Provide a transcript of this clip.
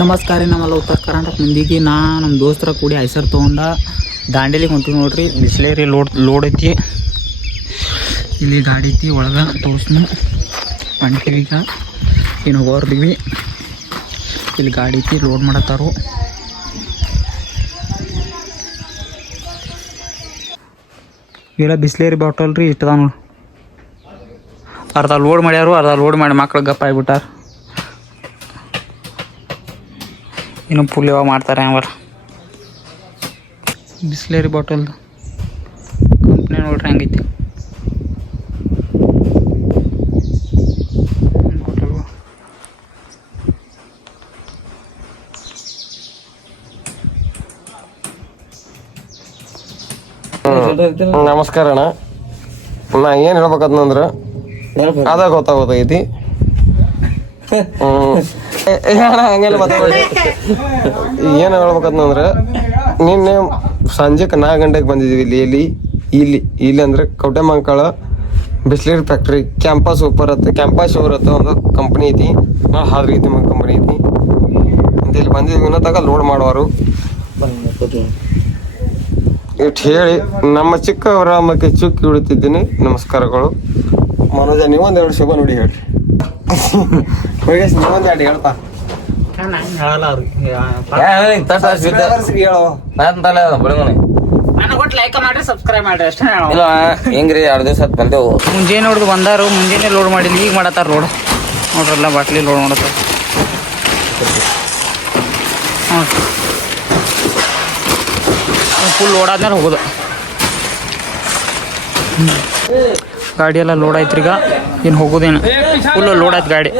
ನಮಸ್ಕಾರ ನಮ್ಮಲ್ಲ ಉತ್ತರ ಕರ್ನಾಟಕ ಮಂದಿಗೆ ನಮ್ಮ ದೋಸ್ತರ ಕೂಡಿ ಐಸರ್ ತೊಗೊಂಡ ದಾಂಡೇಲಿಗೆ ಹೊಂಟಿವಿ ನೋಡ್ರಿ. ಬಿಸ್ಲೇರಿ ಲೋಡ್ ಐತಿ, ಇಲ್ಲಿ ಗಾಡಿ ಐತಿ ಒಳಗೆ ತೋರಿಸ್ನು ಹೊಂಟಿವಿ. ಈಗ ಇನ್ನು ಹೋಗ್ತೀವಿ, ಇಲ್ಲಿ ಗಾಡಿ ಐತಿ ಲೋಡ್ ಮಾಡತ್ತಾರು. ಇಲ್ಲ ಬಿಸ್ಲೇರಿ ಬಾಟಲ್ ರೀ ಇಟ್ಟದ ನೋಡಿ. ಅರ್ಧ ಲೋಡ್ ಮಾಡ್ಯಾರು, ಅರ್ಧ ಲೋಡ್ ಮಾಡಿ ಮಕ್ಳು ಗಪ್ಪ ಆಗಿಬಿಟ್ಟಾರ. ಇನ್ನು ಫುಲ್ ಯಾವ ಮಾಡ್ತಾರೆ ಅವರ ಬಿಸ್ಲೇರಿ ಬಾಟಲ್ ಕಂಪ್ನಿ ನೋಡ್ರಿ ಹೆಂಗೈತಿ. ನಮಸ್ಕಾರ ಅಣ್ಣ. ನಾ ಏನು ಹೇಳ್ಬೇಕಂದ್ರೆ ಅದ ಗೊತ್ತಾಗೋದೈತಿ. ಹಂಗೆಲ್ಲ ಮಾತಾಡಿ ಏನು ಹೇಳ್ಬೇಕಂತಂದ್ರೆ ನಿನ್ನೆ ಸಂಜೆಗೆ 4 ಗಂಟೆಗೆ ಬಂದಿದ್ವಿ ಇಲ್ಲಿ ಅಂದ್ರೆ ಕೌಟೆಮಂಕಾಳ ಬಿಸ್ಲೇರಿ ಫ್ಯಾಕ್ಟ್ರಿ ಕ್ಯಾಂಪಸ್ ಓಪರ್ ಒಂದು ಕಂಪ್ನಿ ಐತಿ. ಹಾದ್ರಿ ಐತಿ ಕಂಪ್ನಿ ಐತಿ ಅಂತ ಇಲ್ಲಿ ಬಂದಿದ್ವಿ. ಇನ್ನೊತ್ತಾಗ ಲೋಡ್ ಮಾಡೋರು ಇಟ್ಟು ಹೇಳಿ ನಮ್ಮ ಚಿಕ್ಕವರ ಮಕ್ಕೆ ಚುಕ್ಕಿ ಹಿಡುತ್ತಿದ್ದೀನಿ. ನಮಸ್ಕಾರಗಳು. ಮನೋಜ ನೀವೊಂದೆರಡು ಶುಭ ನೋಡಿ ಹೇಳ್ರಿ. ನೀವೊಂದೆರಡು ಹೇಳ್ತಾ ಹೆಂಗ್ರಿ 2 ದಿವಸ ಬಂದೆವು. ಮುಂಜಾನೆ ನೋಡ್ದು ಬಂದಾರು, ಮುಂಜಾನೆ ಲೋಡ್ ಮಾಡಿಲ್ಲ, ಈಗ ಮಾಡತ್ತಾರ ಲೋಡ್ ನೋಡ್ರಲ್ಲ. ಬಾಟ್ಲಿ ಲೋಡ್ ಮಾಡತ್ತಾರ. ಫುಲ್ ಲೋಡ್ ಆದ್ಮೇಲೆ ಹೋಗೋದು. ಗಾಡಿ ಎಲ್ಲ ಲೋಡ್ ಆಯ್ತು. ಈಗ ಏನು ಹೋಗೋದೇನು ಫುಲ್ ಲೋಡ್ ಆಯ್ತು ಗಾಡಿ.